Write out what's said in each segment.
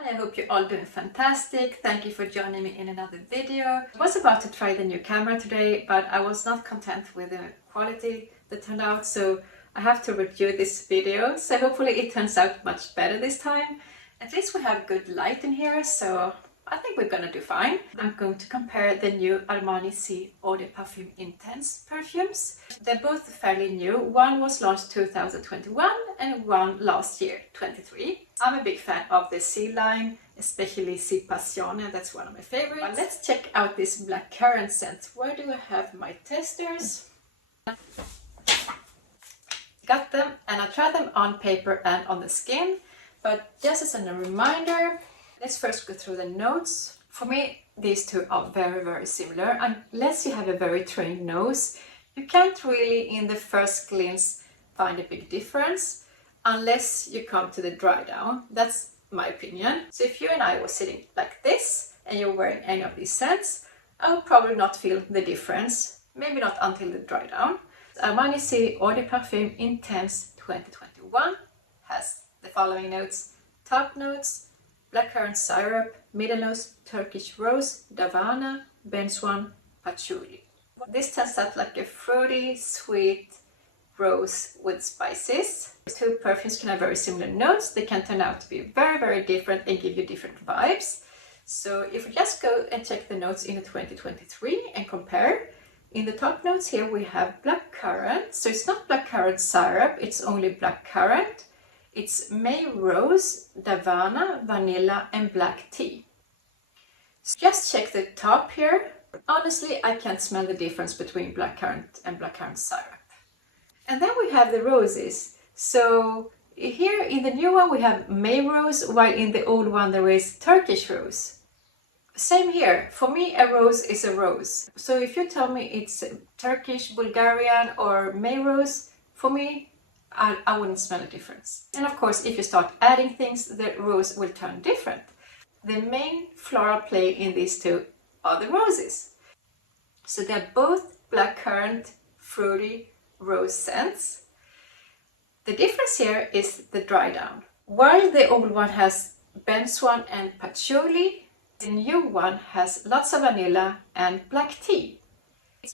Hi, I hope you're all doing fantastic. Thank you for joining me in another video. I was about to try the new camera today, but I was not content with the quality that turned out, so I have to review this video. So hopefully it turns out much better this time. At least we have good light in here, so I think we're gonna do fine. I'm going to compare the new Armani Si Eau de Perfume Intense perfumes. They're both fairly new. One was launched 2021 and one last year, 23. I'm a big fan of the Si line, especially Si Passione, that's one of my favorites. But let's check out this black currant scent. Where do I have my testers? Got them, and I tried them on paper and on the skin. But just as a reminder, let's first go through the notes. For me, these two are very similar. Unless you have a very trained nose, you can't really in the first glance find a big difference unless you come to the dry down. That's my opinion. So if you and I were sitting like this and you're wearing any of these scents, I would probably not feel the difference. Maybe not until the dry down. Armani Si Eau de Perfume Intense 2021 has the following notes. Top notes: blackcurrant syrup, middle notes, Turkish rose, davana, benzoin, patchouli. This turns out like a fruity, sweet rose with spices. Two perfumes can have very similar notes. They can turn out to be very different and give you different vibes. So if we just go and check the notes in 2023 and compare, in the top notes here we have blackcurrant. So it's not blackcurrant syrup, it's only blackcurrant. It's May rose, davana, vanilla and black tea. So just check the top here. Honestly, I can't smell the difference between blackcurrant and blackcurrant syrup. And then we have the roses. So here in the new one we have May rose, while in the old one there is Turkish rose. Same here. For me, a rose is a rose. So if you tell me it's Turkish, Bulgarian or May rose, for me, I wouldn't smell a difference. And of course, if you start adding things, the rose will turn different. The main floral play in these two are the roses. So they're both blackcurrant, fruity rose scents. The difference here is the dry down. While the old one has benzoin and patchouli, the new one has lots of vanilla and black tea.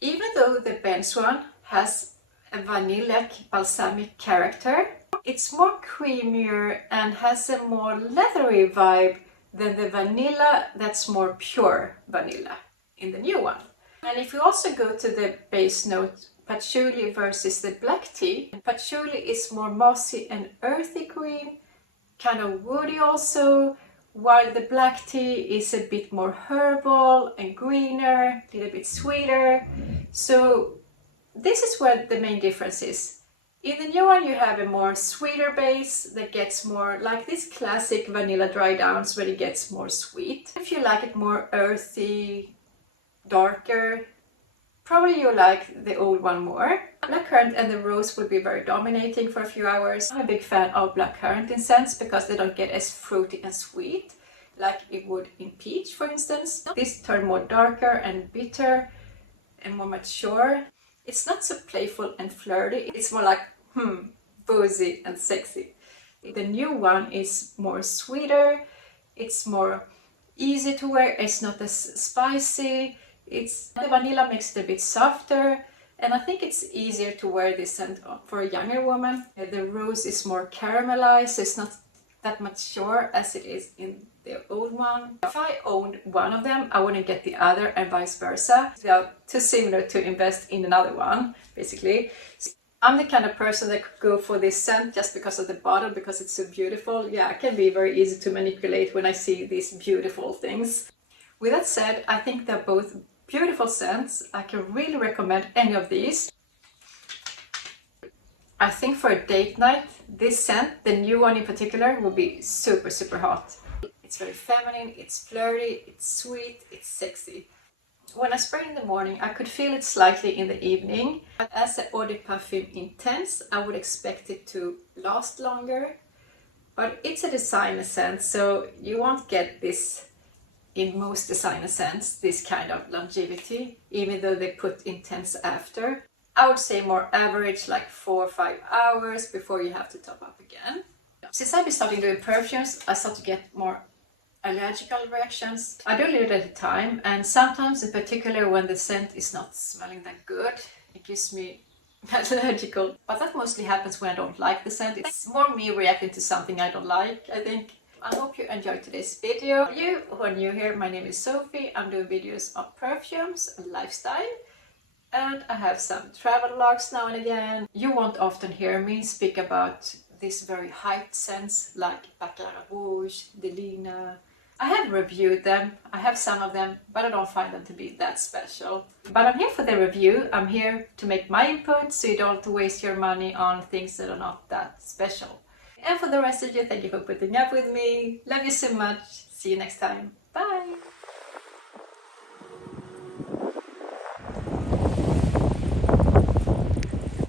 Even though the benzoin has a vanillic balsamic character, it's more creamier and has a more leathery vibe than the vanilla that's more pure vanilla in the new one. And if you also go to the base note, patchouli versus the black tea, patchouli is more mossy and earthy green, kind of woody also, while the black tea is a bit more herbal and greener, a little bit sweeter. So this is where the main difference is. In the new one you have a more sweeter base that gets more like this classic vanilla dry downs where it gets more sweet. If you like it more earthy, darker, probably you like the old one more. Blackcurrant and the rose will be very dominating for a few hours. I'm a big fan of blackcurrant in scents because they don't get as fruity and sweet like it would in peach, for instance. These turn more darker and bitter and more mature. It's not so playful and flirty, it's more like boozy and sexy. The new one is more sweeter, it's more easy to wear, it's not as spicy, the vanilla makes it a bit softer, and I think it's easier to wear this scent for a younger woman. The rose is more caramelized, so it's not that much sure as it is in the old one. If I owned one of them, I wouldn't get the other and vice versa. They are too similar to invest in another one, basically. So I'm the kind of person that could go for this scent just because of the bottle, because it's so beautiful. Yeah, it can be very easy to manipulate when I see these beautiful things. With that said, I think they're both beautiful scents. I can really recommend any of these. I think for a date night, this scent, the new one in particular, will be super hot. It's very feminine, it's flirty, it's sweet, it's sexy. When I spray in the morning, I could feel it slightly in the evening. But as an Eau de Perfume Intense, I would expect it to last longer. But it's a designer scent, so you won't get this in most designer scents, this kind of longevity, even though they put intense after. I would say more average, like 4 or 5 hours before you have to top up again. Since I've been starting doing perfumes, I start to get more allergical reactions. I do it at a time, and sometimes in particular when the scent is not smelling that good, it gives me allergical. But that mostly happens when I don't like the scent. It's more me reacting to something I don't like, I think. I hope you enjoyed today's video. For you who are new here, my name is Sophie. I'm doing videos on perfumes and lifestyle. And I have some travel vlogs now and again. You won't often hear me speak about these very hyped scents like Baccarat Rouge, Delina. I have reviewed them, I have some of them, but I don't find them to be that special. But I'm here for the review. I'm here to make my input so you don't have to waste your money on things that are not that special. And for the rest of you, thank you for putting up with me. Love you so much. See you next time. Bye!